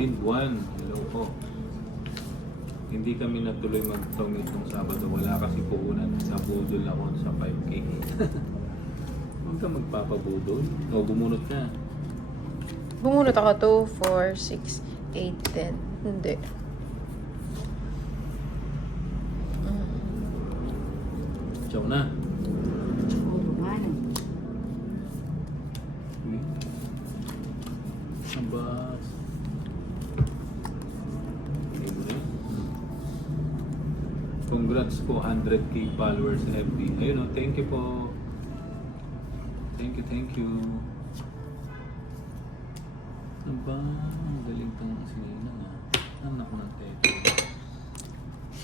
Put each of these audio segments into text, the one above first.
Pauline Juan, hello po. Hindi kami natuloy mag-commit ng Sabado. Wala kasi puhunan. Nabudol ako sa 5K. Huwag ka magpapabudol. O, bumunot ka. Bumunot ako 2, 4, 6, 8, 10. Hindi. Ciao na. Oo, ano? Abas. Congrats po, 100k followers FB. Ayun o, thank you po. Thank you, thank you. Aba, ang galing tong sinina nga. Anak ko ng tete.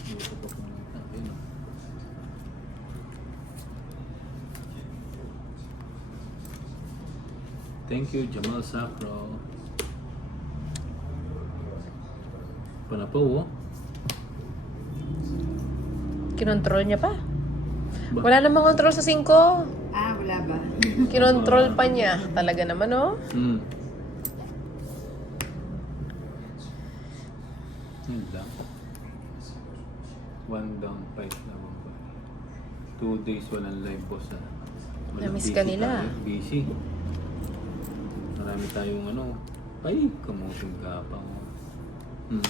Dito pa po nita. Ayun o. Thank you, Jamal Sacro. Panapo, oh. Kinontrol niya pa. Ba? Wala namang control sa 5. Ah, wala ba? Kinontrol pa niya. Talaga naman, oh. Hmm. Yun lang. 1 down, 5 na ba? 2 days, walang live boss na. Na-miss ka nila. Busy. Marami tayong ano. Ay, kamuting gapang. Hmm.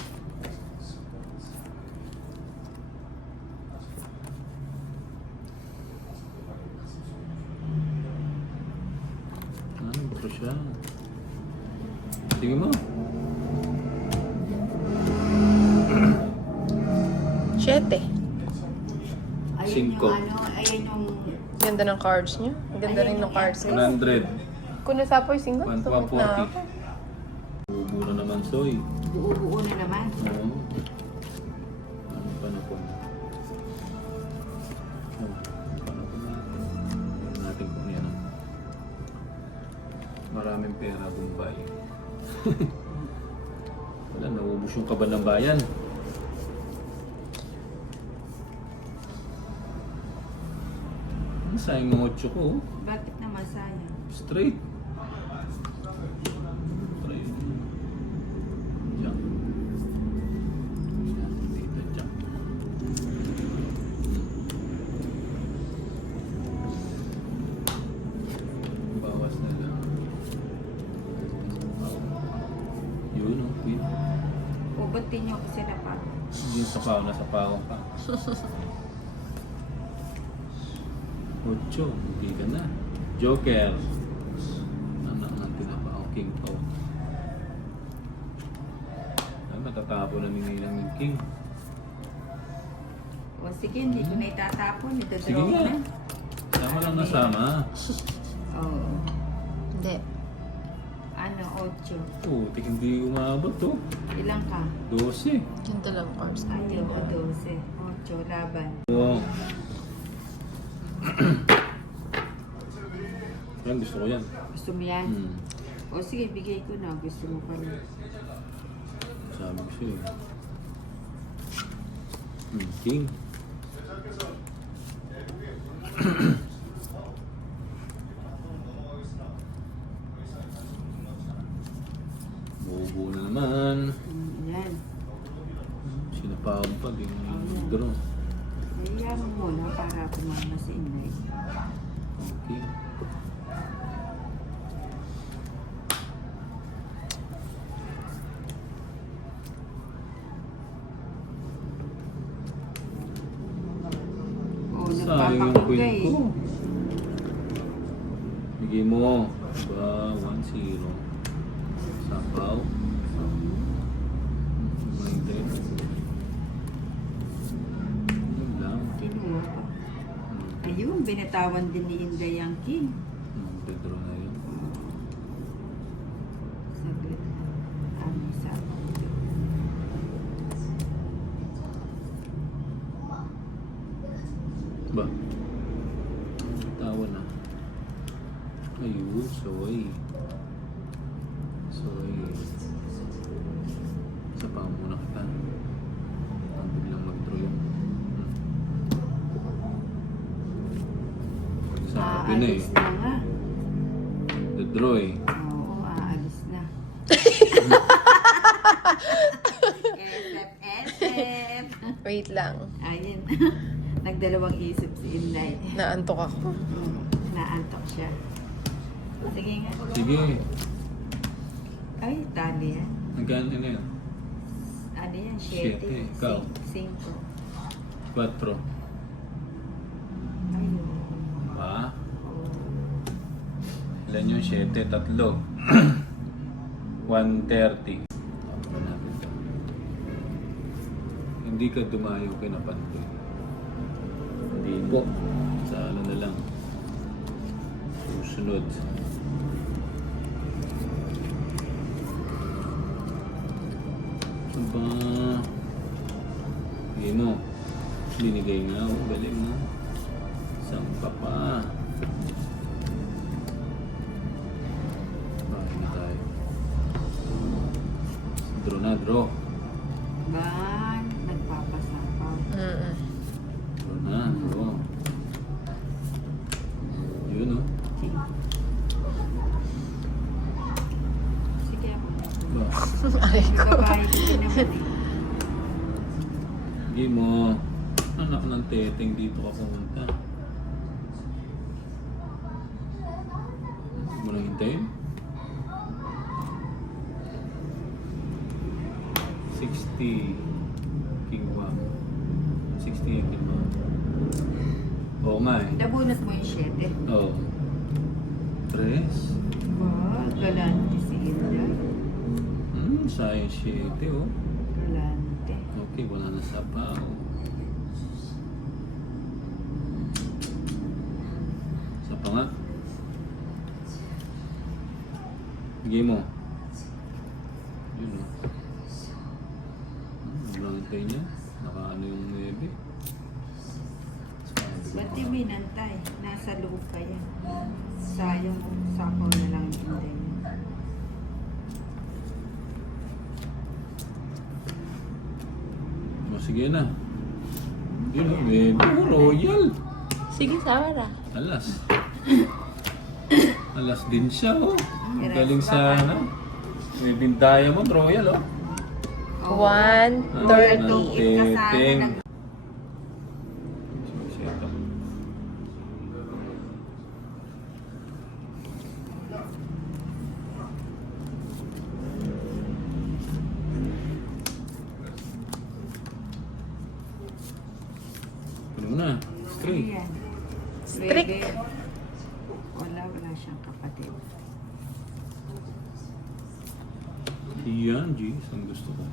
Ano ba siya? Tingin mo. 7. Ayun Cinco. yung ano, ayun yung... Ganda ng cards niyo. Ang ganda rin ng cards niyo. 100. Kung nasapoy 5, sumot na ako. 140. Buo na naman, Soy. Buo-buo na naman. Oo. Ano pa na po? Oh, paano po natin? Tingnan natin kung yan. Maraming pera, Bombay. Wala, naubos yung kaban ng bayan. Ano sayang ng 8 ko? Oh. Bakit naman sayang? Straight. Straight. Diyan. Diyan, dito, diyan. Bawas na lang. Yun, oh, queen. O, ba't di niyo ako sila pa? Hindi sa pao, nasa pao pa. 8, hindi ka na. Joker. Anak ng tinapao, King Pao. Ay, matatapo na ni Nilang yung King. O, sige, hindi ko na itatapon. Ito Sige nga. na. Sama lang nasama. Oo. Hindi. Ano, 8. Putik, hindi umabot to. Ilang ka? 12. Ganda lang cards. Ayaw ko 12. 8, laban. Wow. Yan, gusto ko yan. Gusto mo yan? Hmm. O, sige, bigay ko na. Gusto mo pa rin. Sabi ko siya eh. King. Buo na naman. Yan. Sinapawag pa din yung draw. Hayaan mo muna para kumama si Inay. Okay. O, Sayang yung nagpapakagay. queen ko. Bigay mo. Diba? 1-0. Sapaw. Minded. Yun lang. Kinuha pa. Ayun, binatawan din ni Inday ang king. Pedro na yun. Saglit. Ano sa Ba? Tawa na. Ayun, soy. Soy. Isa pa muna kita. Ang biglang mag-draw yung... Sabi na eh. aalis na nga. The draw eh. Oo, aalis na. Wait lang. Ayun. Nagdalawang isip si Inday. Naantok ako. Naantok siya. Sige nga. Sige. Ay, tali yan. Hanggang ano yun? Ano yan? Siyete. 7. Ikaw? 5. 4. Ayun. Ah? Ilan yung 7? 3. 130. Hindi ka dumayo kinapantoy. Hindi po. Sa ano na lang. Susunod. Aba. Hindi mo. Binigay nga ako. Galing mo. Isang pa pa. Bakit na tayo? Draw na, draw. Ban, nagpapasapaw. Draw na, draw. Yun o. Sige ako. Ba? Ay ko. Babae ko din naman eh. Hindi mo. Anak ng teteng dito ka pumunta. Huwag mo nang hintayin. 60 King 1. 60 King 1. Oo nga eh. Nabunot mo yung 7. Oo. 3. Wow, galante si Inday. Sayang 7 oh. Galante. Okay, wala na sa pao. Sa pa nga. Bigay mo. Yun o. Nagantay niya. Nakaano yung 9. Ba't di minantay? Nasa loob pa yan. Sayang kung sapaw na lang yung Inday. O sige na. Yun o, 9. Royal. Sige, Sarah. Alas. Alas din siya oh. Ang galing sa ano. May Diamond Royal oh. 130. Teteng. Ano na? Straight. Ayan. Strict. Bebe. Wala siyang kapatid. Yan, G's. Ang gusto ko.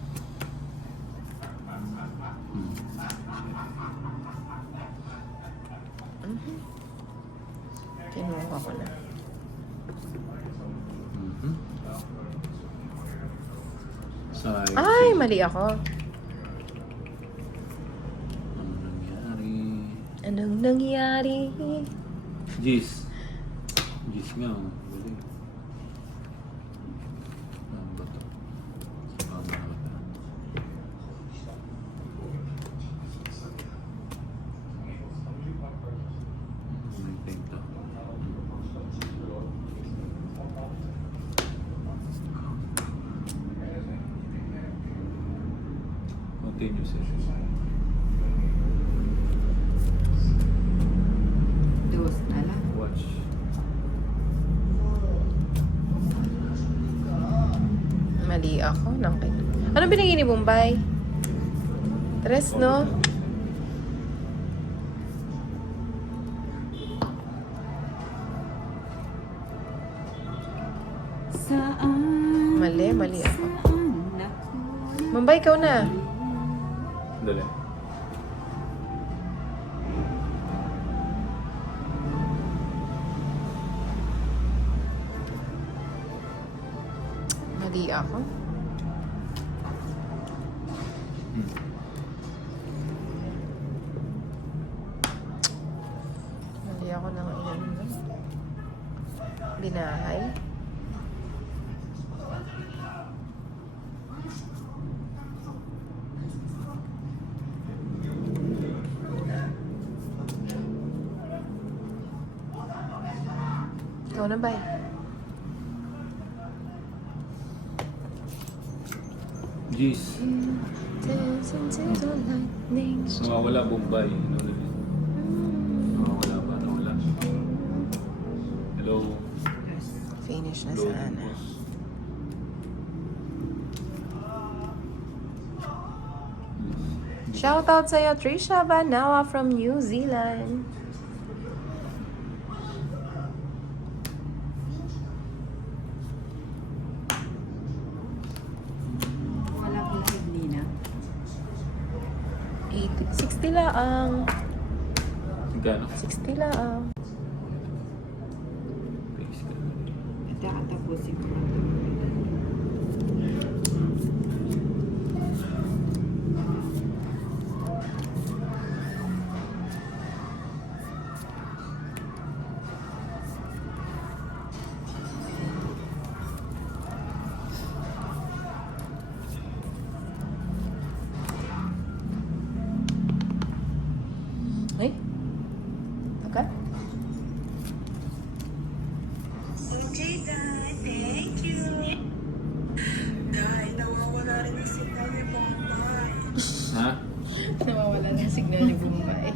Kinuha ko na. Sayang. Ay, mali ako. Ano nangyari? Anong nangyari? G's. G's nga. Oh. Galing. Ano ba ito? Ano ba ito? May pinto. Continue session. Dos na lang. Watch. Mali ako. Ano binigay ni Bombay? Tres, no? Saan? Mali ako. Saan ako? Bombay, ikaw na. Dali. Mali ako. Mali ako ng ilan. Binahay. Ikaw na ba? G's. dance into the lightning strike. Nawawala Bombay. Nawawala ba? Nawala. Hello. Yes. Finish na Hello. sana. boss. Shoutout sa'yo, Trisha Banawa from New Zealand. Wala pong Nina. 60 lang. Magkano? 60 lang. Face ka. Ito katapusin ko. Ay? Okay. Okay, Dad. Thank you. Dahil nawawala rin ang signal ni Bombay. Ha? Nawawala na signal ni Bombay.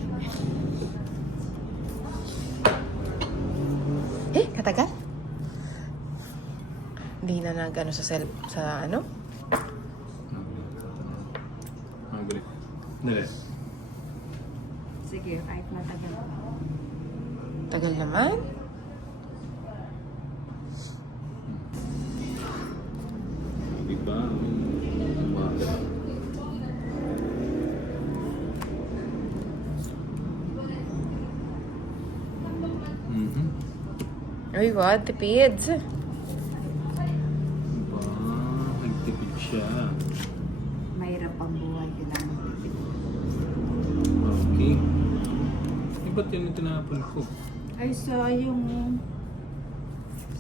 Eh, katagal? Hindi na nag-ano sa ano? Magulit. Dali. Sige, kahit matagal pa. Tagal naman. Diba? Umaga. Mhm. Uy, what? Tipids. Diba? Nagtipid siya. Mahirap ang buhay. Kailangan tipid. Okay. Eh, ba't yun yung tinapon ko? Ay, sayang.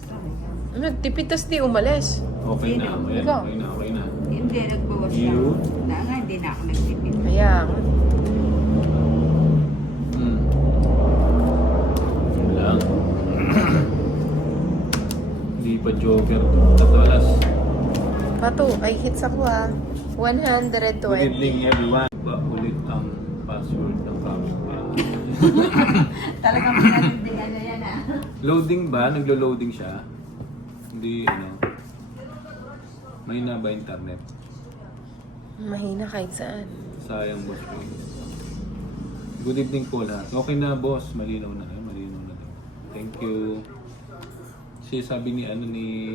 Sayang. Nagtipid, tas di umalis. Okay na. Sino? Ayan, Ikaw? okay na, okay na. Hindi, nagbawas siya. You? Wala nga, hindi na ako nagtipid. Kaya, Hmm. Yun lang. Hindi pa joker. Tatalas. pato, ay hits ako ah. Good 120. evening everyone. Ba ulit ang password ng camera? Talagang pinatindigan na yan ah. Loading ba? Naglo-loading siya? Hindi, ano. May na ba internet? Mahina kahit saan. Sayang, boss ko. Good evening po lahat. Okay na, boss. Malinaw na. Malinaw na daw. Thank you. Kasi sabi ni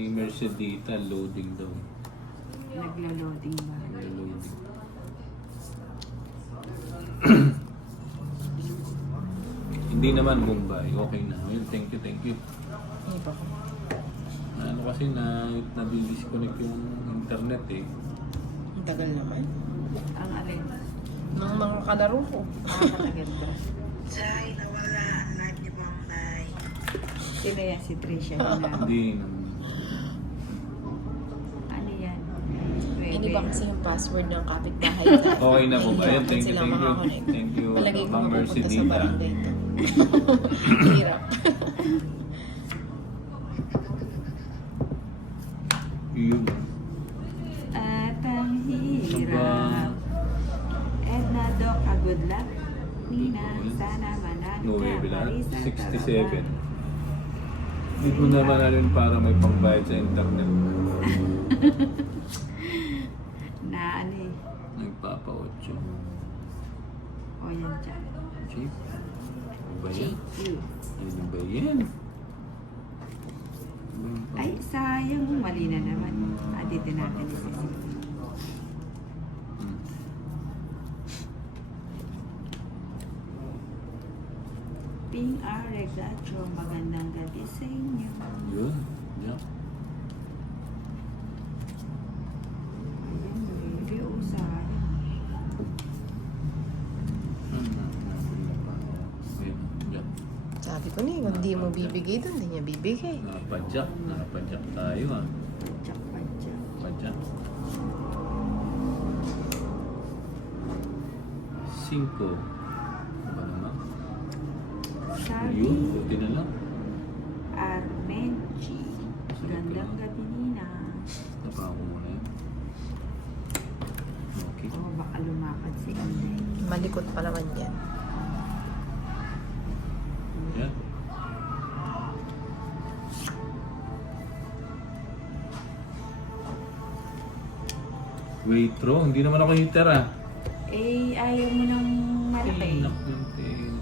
Mercedita, loading daw. Naglo-loading ba? Naglo-loading. Hindi naman Mumbai. Okay na. Ayun, thank you, thank you. Iba ko. Ano kasi na-disconnect yung internet eh. Ang tagal naman. Ang alin. Ng mga kalaro ko. Nakakatagal ba? Dahil nawala ang light ni Bombay. Sino yan? Si Trisha yun na. Hindi naman. Ano yan? Hindi ba kasi yung password ng kapitbahay? Okay na po ba? Ayan, thank you, Sila thank you. makakonect. Thank you, Palagay ko Ma'am mapupunta sa Mercedita. barangay ito. Hirap. Yun. At ang Aba. hirap. Edna Doc, good luck. Nina, sana manalo No way, ka. bilang Marisa, 67. Hindi ko naman alin para may pangbayad sa internet. Na ano eh. Nagpapa-8. O yan dyan. Cheap. Ano ba yan? You. Ano ba yan? Ay, sayang. Mali na naman. Aditin natin si Cecilia. Hmm. Ping R. Regacho, magandang gabi sa inyo. Yun. Yeah. Ayan, review. Sayang. Ayun. Yeah. Sabi ko ni, kung di mo bibigay doon, hindi niya bibigay. Nakapadyak. Nakapadyak tayo ah. Padyak, padyak. Padyak. 5. Ano naman? Sabi, Yun. Buti na lang. Armenchi. Gandang gabi, Nina. Napa ako muna yun. Okay. Okay. O baka lumakad si Inday. Malikot pa naman yan. Yan. Wait, Ro. Hindi naman ako hitter ah. Eh, ayaw mo ng malaki. Inak yung tail.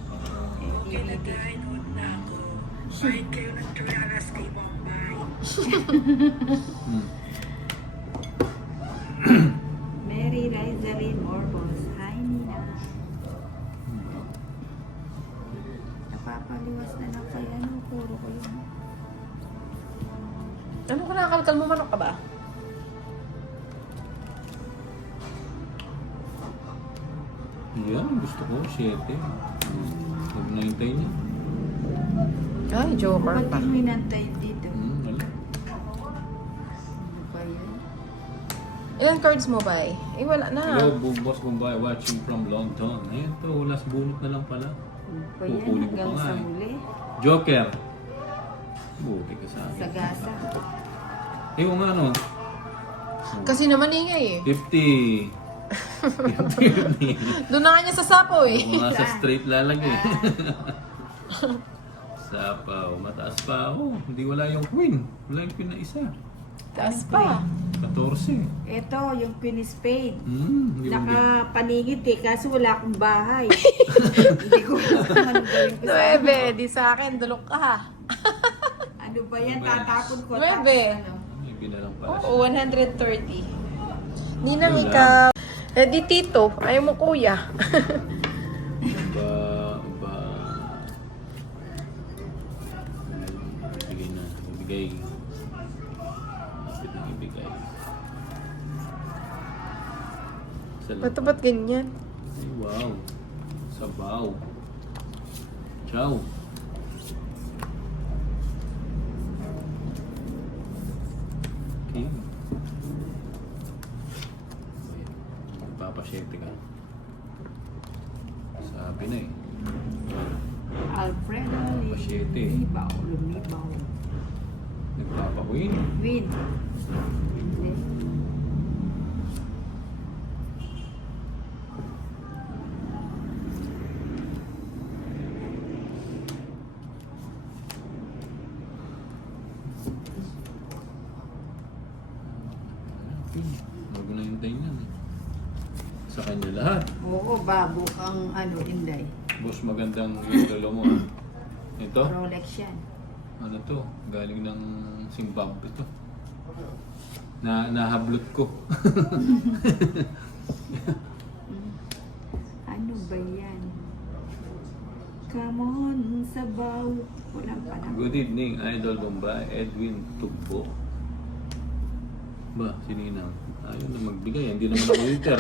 Okay na tayo, nood na ako. Kahit kayo nagtularas kay Bombay. Hmm. Mary Rizalin Morbos. Hi, Nina. Napapaliwas na lang kay ano. Puro ko yun. Ano ka nakakalkal mo? Manok ka ba? Yan, gusto ko. 7. Huwag na hintay niya. Ay, joker Ba't pa. yung hinantay dito? Wala. Ano ba yan? Ilan cards mo ba eh? Eh, wala na. Hello, Boss Bombay, watching from London. Ayan to, last bunot na lang pala. Ano ba yan? Pupuli ko pa Hanggang nga sa eh. huli. Joker. Buti ka sa akin. Sagasa. Eh, o nga no. Kasi naman ingay eh. 50. 50. Doon na nga niya sa sapo eh. Ako nga sa straight lalagay. Sapaw. Mataas pa ako. Hindi wala yung queen. Wala yung queen na isa. Taas pa. 14. Ito, yung Queen Spade. Hindi ko Nakapanigid eh, kaso wala akong bahay. Hindi ko alam kung ano gawin ko sa Nuebe, di sa akin, dulok ka ha. Ano ba yan? Tatakon ko. Nuebe. Tapos ano? May binalang pala siya. Oo, 130. Nina Yun Mika. Eh di tito, ayaw mo kuya. Ba. Ibigay na. Ibigay. Kapit ng ibigay. Ba't ganyan? Ay, wow. Sabaw. Ciao. Okay. Magpapasyete ka. Sabi na eh. Alfredo. Pasyete. Lumibaw. Nagpapakuin. Win. Hindi. Huwag na hintayin yan. Sa kanya lahat. Oo, bago kang ano, Inday. Boss, magandang yung dalo mo. ah. Ito, Rolex yan. ano to? Galing ng Zimbabwe to. Nahablot ko. Ano ba yan? Come on, sabaw. Walang panahon. Good evening, Idol Bombay. Edwin Tugbo. Ba, sinina? Ayaw na magbigay. Hindi naman ako liter.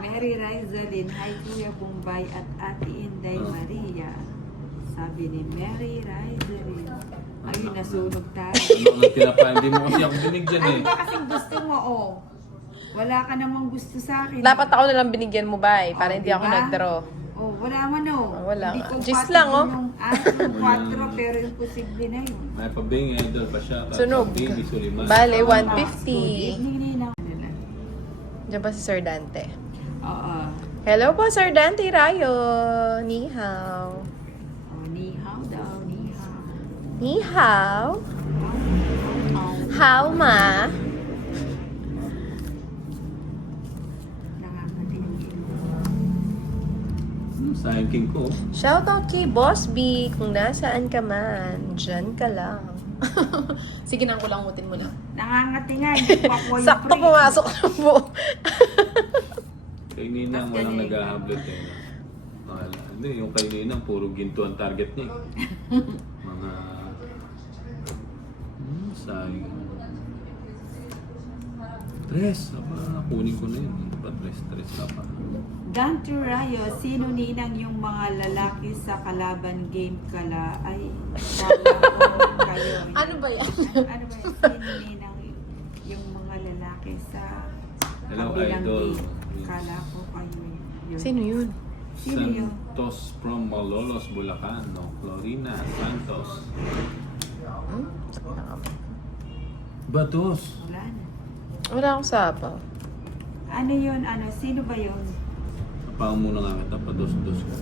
Mary Rizalin, hi Kuya Bombay at Ate Inday Maria. Sabi ni Mary Rizalin. Ayun, nasunog tayo. Ano ang tinapa? Hindi mo kasi ako binigyan Ano eh. ba kasing gusto mo, oh? Wala ka namang gusto sa akin. Dapat ako nalang binigyan mo ba eh, para Oh, hindi ako diba? nag-draw. Oh, wala man, oh. Wala Hindi nga. ko Gis pati lang, oh. Yung, yung 4, pero imposible na yun. May pabing idol pa siya. Sunog. Baby Suliman. Bale, Good 150. evening, Nina. Ano lang. Diyan ba si Sir Dante? Oo. Hello po, Sir Dante Rayo. Ni hao. Oh, ni hao daw, ni hao. Ni hao. Oh, How ma? nakakatingin. Sayang king ko. Shoutout kay Boss B. Kung nasaan ka man, dyan ka lang. Sige nang kulangutin mo lang. Nangangatingan. Papoy Sakto free. pumasok na po. Kay Ninang Tapos walang ganyan. nag-ahablot eh. Hindi, yung kay Ninang puro ginto ang target niya eh. Mga... sayang. Tres. Aba, kunin ko na yun. Ba't tres ka pa? Dante Rayo, sino ninang yung mga lalaki sa kalaban game kala? Ay, wala ko kayo. Ano ba yan? Ano ba yun? Sino ninang yung mga lalaki sa Hello, kabilang Idol. game? Kala ko kayo yun. Sino yun? Sino yun? Santos from Malolos, Bulacan. No? Florina Santos. Hmm? Batos. Wala na. Wala akong sapaw. Ano yun? Ano? Sino ba yun? Napaka muna nga kita, pados-dos ko.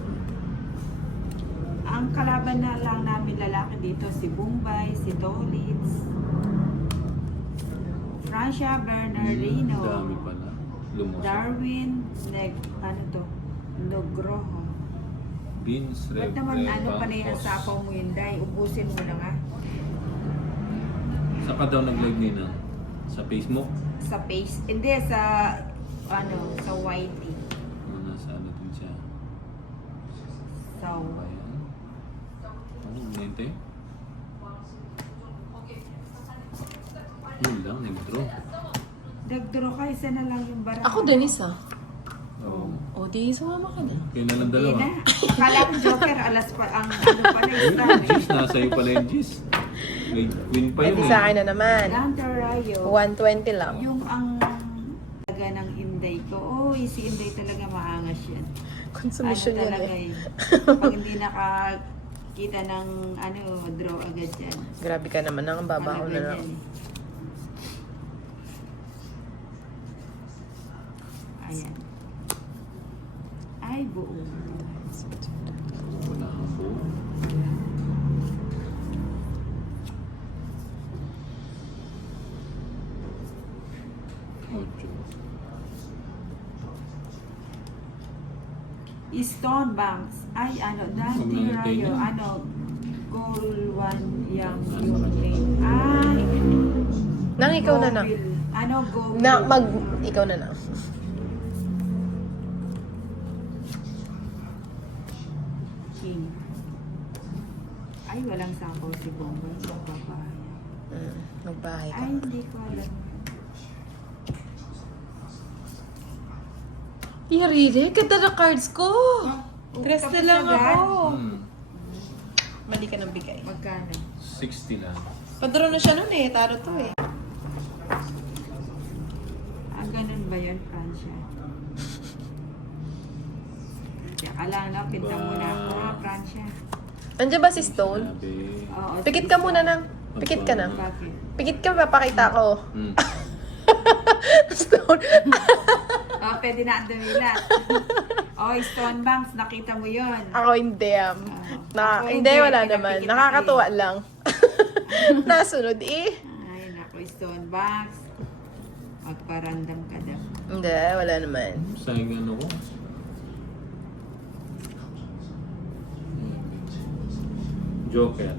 Ang kalaban na lang namin lalaki dito, si Bombay, si Tolitz, Francia Bernardino, Dami pala. Lumusok. Darwin, ano to? Logroho. Beans, Ba't red, naman red, ano pa na yung pangkos. sapaw mo yun, Day? Ubusin mo na nga. Saka daw nag-live nina? Sa Facebook? Sa face. Hindi, sa ano, sa YT. Nasa ano din siya? So, Ayan. Ano, nente? Yun lang, nag-draw. nagdraw ka, isa na lang yung barang. Ako din isa. Oo. O, di sumama ka na. Kaya na lang Hindi dalawa. na. Akala ko Joker, alas pa, ang ano pa na isa. Gis, nasa iyo pala yung Gis. May win pa yun Pwede sa akin na naman. Dante Rayo. 120 lang. Yung ang talaga ng Inday ko. Oh, si Inday talaga maangas yan. Consumption ano yan talaga eh. Pag hindi nakakita ng ano, draw agad yan. Grabe ka naman, ang babaho Talaga na lang. yan eh. Ayan. Ay, buo. Wala kang po. Ocho. Stone Banks. Ay, ano, Dante Huwag nang Rayo. ganyan. Ano, goal one yung name. Ay, Nang ikaw na lang. Govil. Ano, go. Ikaw na lang. King. Ay, walang sapaw si Bombay. Magpapahaya. Magbahay ka. Ay, hindi ko alam. Yariri, ganda na cards ko. Tres na Tapos lang agad? ako. Hmm. Mali ka ng bigay. Magkano? 60 lang. Padro na siya nun eh. Taro to eh. Ah, ganun ba yun, Francia? Tsaka lang, no? Pinta muna ako, ha, Francia. Andiyan ba si Stone? Sabi. Oo, Pikit sige. ka muna nang. Pikit ka na. Bakit? Pikit ka, papakita ko. Hmm. Stone. Oh, pwede na ang dumilat. Oh, Stone Banks, nakita mo yun. Ako hindi. Ako Hindi, hindi. wala naman. Pinapikit Nakakatuwa ako lang. Nasunod eh. Ay, naku, Stone Banks. Magparandam ka daw. Hindi, wala naman. Sayang ano ko. Joker.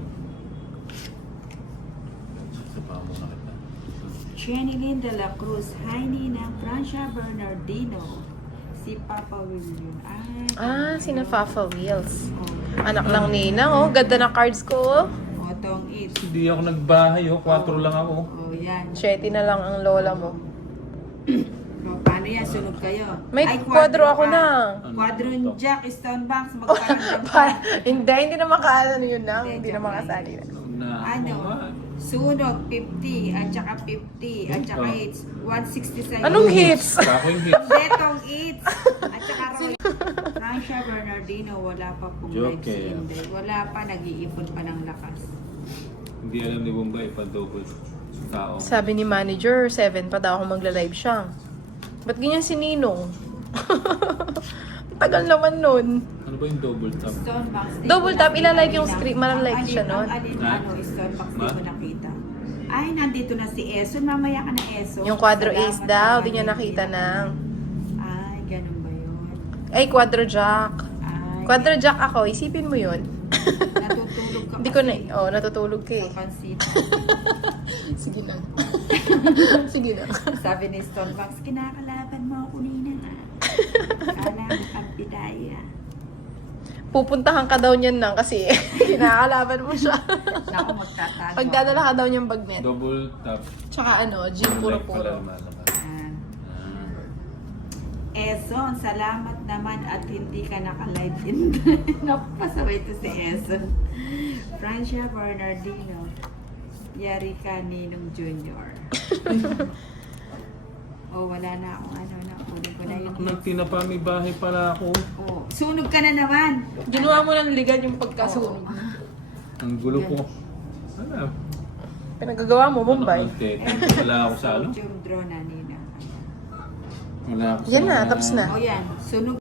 Sa pamo na kita. Jenilyn de la Cruz, Heini ng Francia Bernardino. Si Papa William. Ay, Sina Fafa Wheels. Oh, Anak ng Ninang, oh. Ganda ng cards ko, oh. Otong it. Hindi ako nagbahay, 4 lang ako. Oh, yan. Chetty na lang ang lola mo. O, paano yan? Sunod kayo. May Ay, kwadro ako ka. na. Kwadro Jack, Stone Banks, magparandam ka. Hindi naman kaano yun na. Hindi naman kasali na. Ano? Sunog, 50, at saka 50, at saka Oh. it's 167. Anong hits? Ako yung hits. Detong eats. At saka Roy. Francia Bernardino, wala pa pong live si Joker. Inday. Wala pa, nag-iipon pa ng lakas. Hindi alam ni Bombay, pa-double tao. Sabi ni manager, 7 pa daw ako magla-live siya. Ba't ganyan si Ninong? Ang tagal naman nun. Ano ba yung double tap? Stone Box. Double tap, ilalive yung script, malalive siya nun. Ano, Stone Box, di ko nakita. Ay, nandito na si Eson. Mamaya ka na, Eson. Yung quadro ace Salamat daw, naman, di niya hindi nakita ako- ng... Ay, ganun ba yun? Ay, quadro jack. Ay, Quadro jack ako, isipin mo yun. natutulog ka Hindi ko na, kasi natutulog ka sa eh. pansit. Sige lang. Sige lang. Sabi ni Stone Box, kinakalaban mo ako nina. Kala mo kang bidaya. Pupuntahan ka daw niyan nang kasi kinakalaban mo siya. Naku, magtatago. Pagdadala ka daw niyang bagnet. Double tap. Tsaka gym Like pala puro-puro. lumalakas. Yan. Ah. Eson, salamat naman at hindi ka naka-live in. Napasaway to si Eson. Francia Bernardino. Yari ka Ninong Jr. Oh, wala na akong ano na. Kunin ko na yun. Nagtinapa, may bahay pala ako. Oh, sunog ka na naman. Ginawa mo ng ligan yung pagkasunog. Ang gulo ko. Ano? Pinagagawa mo, Bombay. Wala ako sa ano? Yung draw na nina. Wala ako Yan na, sa- tapos na. O yan, sunog